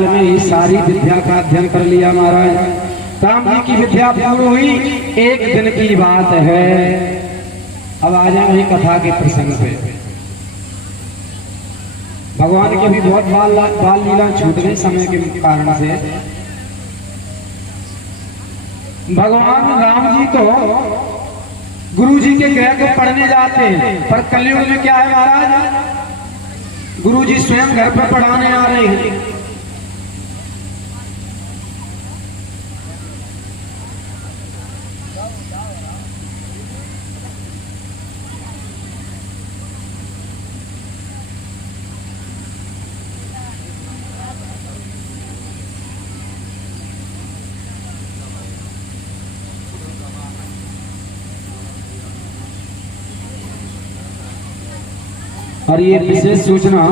काल में ही सारी विद्या का अध्ययन कर लिया महाराज। राम जी की विद्या पूर्ण हुई, एक दिन की बात है। अब आ जाए कथा के प्रसंग पे। भगवान के भी बहुत बाल लीला छूट गई समय के कारण से। भगवान राम जी तो गुरु जी के गृह को पढ़ने जाते हैं, पर कलयुग में क्या है महाराज, गुरु जी स्वयं घर पर पढ़ाने आ रहे हैं। और ये विशेष सूचना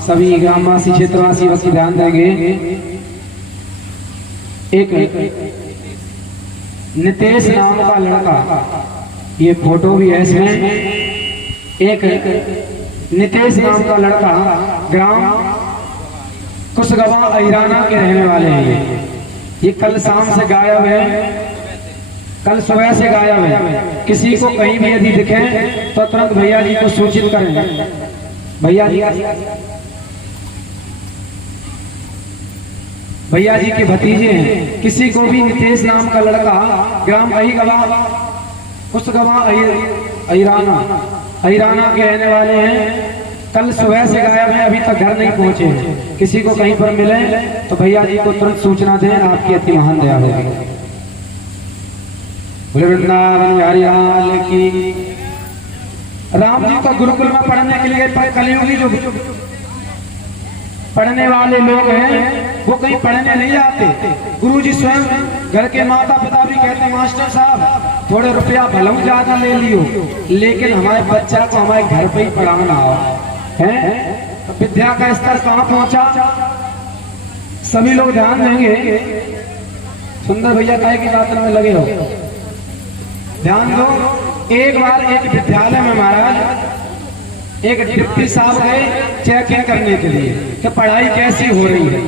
सभी ग्रामवासी क्षेत्रवासी बस ध्यान देंगे। एक नितेश नाम का लड़का, ये फोटो भी है इसमें। एक नितेश नाम का लड़का ग्राम कुशगवा अहिराना के रहने वाले हैं। ये कल शाम से गायब है, कल सुबह से गायब है। किसी को कहीं भी यदि दिखे तो तुरंत भैया जी को सूचित करें। भैया जी के भतीजे हैं। किसी को भी नितेश नाम का लड़का ग्राम कुशगवा अहिराना के रहने वाले हैं। कल सुबह से गायब है, अभी तक घर नहीं पहुंचे हैं। किसी को कहीं पर मिले तो भैया जी को तुरंत सूचना दें, आपकी अति महान दया होगी। वृंदावन बिहारी लाल की। राम जी तो गुरुकुल में पढ़ने के लिए, पर कलियुगी जो पढ़ने वाले लोग हैं वो कहीं पढ़ने नहीं जाते। गुरुजी स्वयं घर के माता पिता भी कहते हैं मास्टर साहब थोड़े रुपया भले ज्यादा ले लियो, लेकिन हमारे बच्चा को हमारे घर पे ही पढ़ाना है। तो विद्या का स्तर कहाँ पहुंचा, सभी लोग ध्यान देंगे। सुंदर भैया कहे की बात में लगे हो, ध्यान दो। एक बार एक विद्यालय में महाराज एक डिप्टी साहब गए चेकिंग करने के लिए कि पढ़ाई कैसी हो रही है।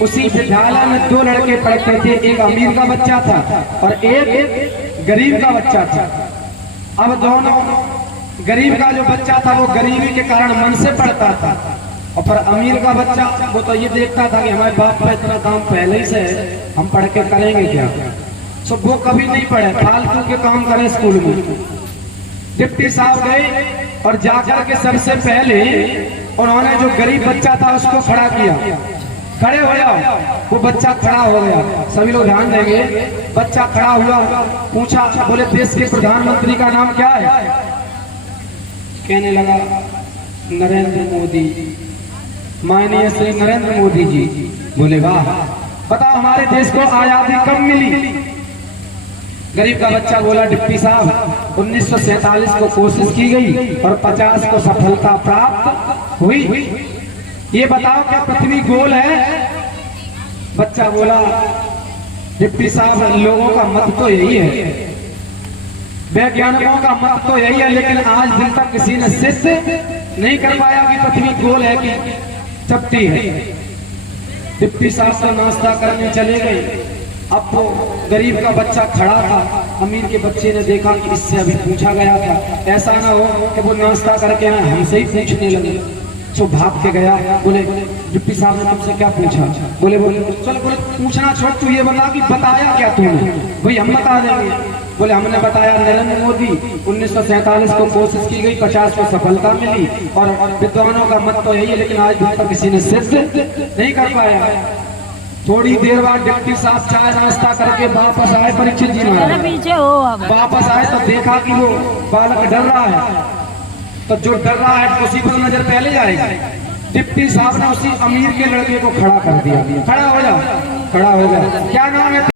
उसी विद्यालय में दो लड़के पढ़ते थे, एक अमीर का बच्चा था और एक गरीब का बच्चा था। अब दोनों, गरीब का जो बच्चा था वो गरीबी के कारण मन से पढ़ता था, और पर अमीर का बच्चा वो तो ये देखता था कि हमारे बाप का इतना काम पहले ही से है, हम पढ़ के करेंगे क्या। तो वो कभी नहीं पढ़े, फालतू के काम करे स्कूल में। डिप्टी साहब गए और जाकर के सबसे पहले उन्होंने जो गरीब बच्चा था उसको खड़ा किया, खड़े हो जाओ। वो बच्चा खड़ा हो गया, सभी लोग ध्यान देंगे। बच्चा खड़ा हुआ, पूछा, बोले देश के प्रधानमंत्री का नाम क्या है। कहने लगा नरेंद्र मोदी, माननीय श्री नरेंद्र मोदी जी। बोले वाह, बताओ हमारे देश को आजादी कब मिली। गरीब का बच्चा बोला डिप्टी साहब 1947 को कोशिश की गई और 50 को सफलता प्राप्त हुई। ये बताओ क्या पृथ्वी गोल है। बच्चा बोला डिप्टी साहब लोगों का मत तो यही है, वैज्ञानिकों का मत तो यही है, लेकिन आज दिन तक किसी ने सिद्ध नहीं कर पाया कि पृथ्वी गोल है कि चपटी है। डिप्टी साहब तो नाश्ता करने चले गए। अब वो गरीब का बच्चा खड़ा था, अमीर के बच्चे ने देखा कि इससे अभी पूछा गया था, ऐसा ना हो कि वो नाश्ता करके हमसे ही पूछने लगे। तो भाग के गया, बोले डिप्टी साहब ने तुमसे क्या पूछा। बोले चलो, बोले पूछना छोड़, तू ये बता कि बताया क्या तूने। भाई हम बता देंगे। बोले हमने बताया नरेंद्र मोदी 1947 को कोशिश की गई, 50 को सफलता मिली, और विद्वानों का मत तो यही है, लेकिन आज तक किसी ने सिद्ध नहीं कर पाया। थोड़ी देर बाद डिप्टी साहब चाय नाश्ता करके वापस आए। परीक्षित जी वापस आए तो देखा कि वो बालक डर रहा है। तो जो डर रहा है उसी पर नजर पहले जाएगी। डिप्टी साहब ने उसी अमीर के लड़के को खड़ा कर दिया, खड़ा हो जा, खड़ा हो गया। क्या नाम है